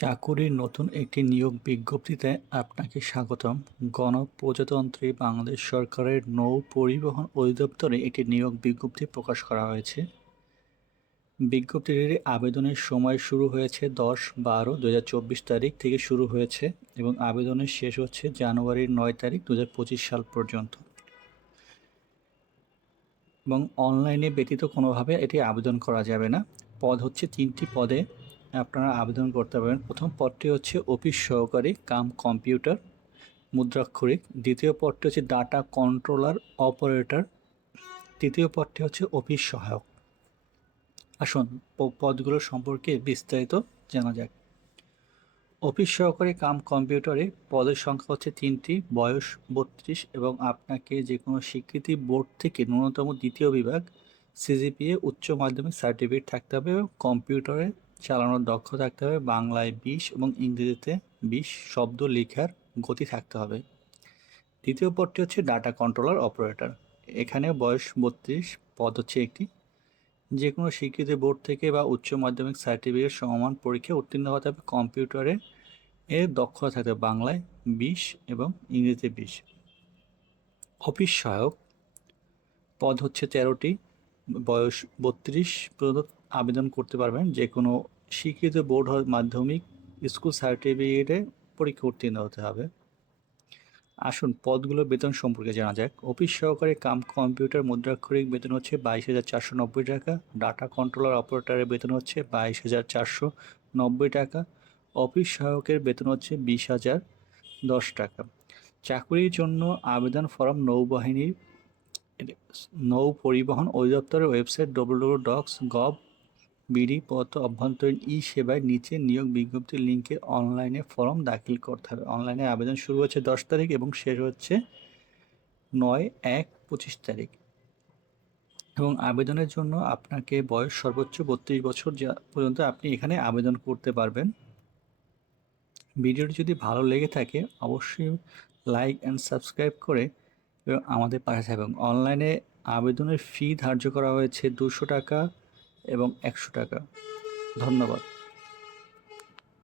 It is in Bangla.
চাকুরির নতুন একটি নিয়োগ বিজ্ঞপ্তিতে আপনাকে স্বাগতম। গণপ্রজাতন্ত্রী বাংলাদেশ সরকারের নৌ পরিবহন অধিদপ্তরে একটি নিয়োগ বিজ্ঞপ্তি প্রকাশ করা হয়েছে। বিজ্ঞপ্তিটির আবেদনের সময় শুরু হয়েছে দশ বারো দু তারিখ থেকে শুরু হয়েছে এবং আবেদনের শেষ হচ্ছে জানুয়ারির নয় তারিখ দু হাজার পঁচিশ সাল পর্যন্ত। এবং অনলাইনে ব্যতীত কোনোভাবে এটি আবেদন করা যাবে না। পদ হচ্ছে তিনটি পদে আপনারা আবেদন করতে পারেন প্রথম পদটি হচ্ছে অফিস সহকারী কাম কম্পিউটার, মুদ্রাক্ষরিক। দ্বিতীয় পদটি হচ্ছে ডাটা কন্ট্রোলার অপারেটর। তৃতীয় পদটি হচ্ছে অফিস সহায়ক। আসুন পদগুলো সম্পর্কে বিস্তারিত জানা যাক। অফিস সহকারী কাম কম্পিউটারে পদের সংখ্যা হচ্ছে তিনটি, বয়স বত্রিশ এবং আপনাকে যে কোনো স্বীকৃতি বোর্ড থেকে ন্যূনতম দ্বিতীয় বিভাগ, সিজিপিএ, উচ্চ মাধ্যমিক সার্টিফিকেট থাকতে হবে এবং কম্পিউটারে চালানোর দক্ষ থাকতে হবে, বাংলায় বিশ এবং ইংরেজিতে বিশ শব্দ লেখার গতি থাকতে হবে। দ্বিতীয় পদটি হচ্ছে ডাটা কন্ট্রোলার অপারেটর এখানে বয়স বত্রিশ, পদ হচ্ছে একটি। যে কোনো স্বীকৃতি বোর্ড থেকে বা উচ্চ মাধ্যমিক সার্টিফিকেট সমমান পরীক্ষায় উত্তীর্ণ হতে হবে। কম্পিউটারে এর দক্ষতা থাকতে হবে বাংলায় বিশ এবং ইংরেজিতে বিশ। অফিস সহায়ক। পদ হচ্ছে তেরোটি, বয়স বত্রিশ পর্যন্ত আবেদন করতে পারবেন। যে কোনো স্বীকৃত বোর্ড মাধ্যমিক, স্কুল সার্টিফিকেটে পরীক্ষা উত্তীর্ণ হতে হবে। আসুন পদগুলোর বেতন সম্পর্কে জানা যাক। অফিস সহকারী কাম কম্পিউটার মুদ্রাক্ষরিক বেতন হচ্ছে বাইশ হাজার চারশো নব্বই টাকা। ডাটা কন্ট্রোলার অপারেটারের বেতন হচ্ছে বাইশ হাজার চারশো নব্বই টাকা। অফিস সহায়কের বেতন হচ্ছে বিশ হাজার দশ টাকা। চাকরির জন্য আবেদন ফর্ম নৌবাহিনীর, নৌ পরিবহন অধিদপ্তরের website W docs gov BD পথ অভ্যন্তরীণ ই সেবায় নিচে নিয়োগ বিজ্ঞপ্তির লিঙ্কে অনলাইনে ফর্ম দাখিল করতে হবে। অনলাইনে আবেদন শুরু হচ্ছে দশ তারিখ এবং শেষ হচ্ছে নয় এক পঁচিশ তারিখ। এবং আবেদনের জন্য আপনাকে বয়স সর্বোচ্চ বত্রিশ বছর যা পর্যন্ত আপনি এখানে আবেদন করতে পারবেন। ভিডিওটি যদি ভালো লেগে থাকে, অবশ্যই লাইক অ্যান্ড সাবস্ক্রাইব করে আমাদের পাশে থাকবেন। অনলাইনে আবেদনের ফি ধার্য করা হয়েছে দুশো টাকা। এবং একশো টাকা। ধন্যবাদ।